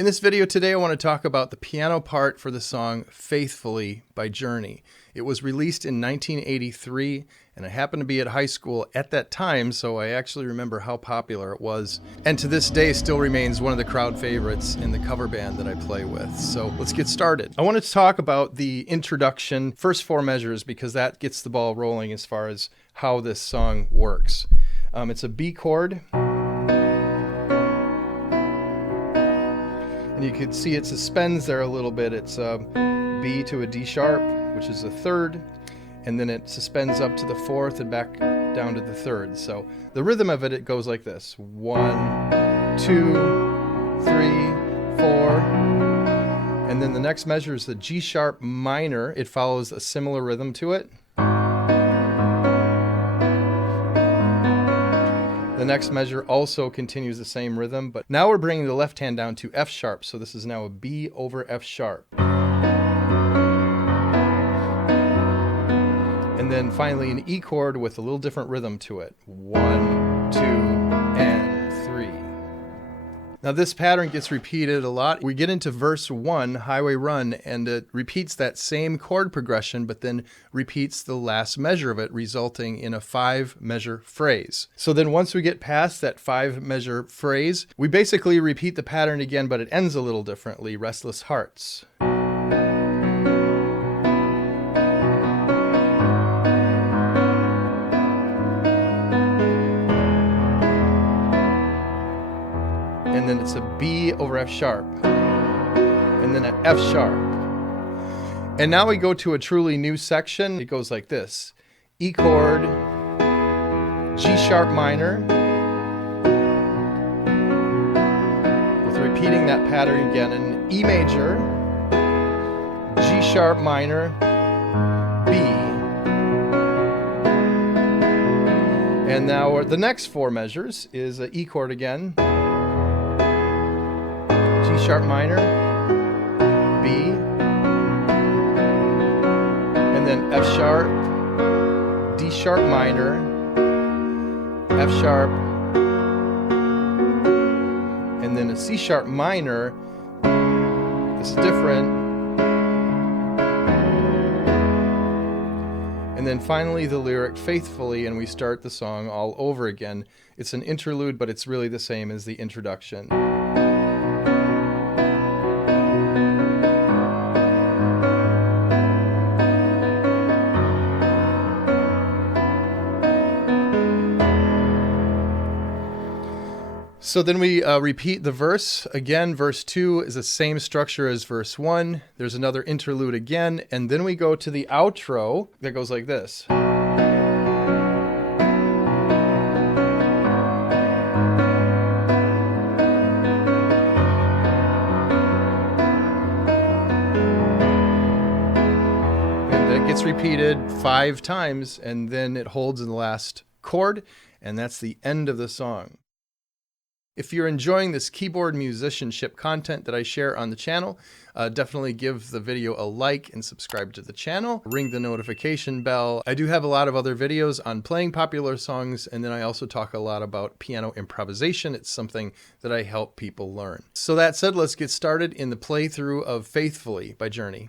In this video today, I want to talk about the piano part for the song Faithfully by Journey. It was released in 1983, and I happened to be at high school at that time, so I actually remember how popular it was. And to this day, still remains one of the crowd favorites in the cover band that I play with. So let's get started. I wanted to talk about the introduction, first four measures, because that gets the ball rolling as far as how this song works. It's a B chord. And you can see it suspends there a little bit. It's a B to a D sharp, which is a third, and then it suspends up to the fourth and back down to the third. So the rhythm of it goes like this: 1, 2, 3, 4. And then the next measure is the G sharp minor. It follows a similar rhythm to it. The next measure also continues the same rhythm, but now we're bringing the left hand down to F sharp, so this is now a B over F sharp. And then finally an E chord with a little different rhythm to it. 1, 2, and 3. Now this pattern gets repeated a lot. We get into verse 1, Highway Run, and it repeats that same chord progression, but then repeats the last measure of it, resulting in a 5-measure phrase. So then once we get past that 5-measure phrase, we basically repeat the pattern again, but it ends a little differently. Restless Hearts. And then it's a B over F sharp, and then an F sharp. And now we go to a truly new section. It goes like this: E chord, G sharp minor, with repeating that pattern again, and E major, G sharp minor, B. And now the next 4 measures is an E chord again, G sharp minor, B, and then F sharp, D sharp minor, F sharp, and then a C sharp minor. This is different. And then finally the lyric Faithfully, and we start the song all over again. It's an interlude, but it's really the same as the introduction. So then we repeat the verse. Again, verse 2 is the same structure as verse 1. There's another interlude again, and then we go to the outro that goes like this. And that gets repeated 5 times, and then it holds in the last chord, and that's the end of the song. If you're enjoying this keyboard musicianship content that I share on the channel, definitely give the video a like and subscribe to the channel. Ring the notification bell. I do have a lot of other videos on playing popular songs, and then I also talk a lot about piano improvisation. It's something that I help people learn. So that said, let's get started in the playthrough of Faithfully by Journey.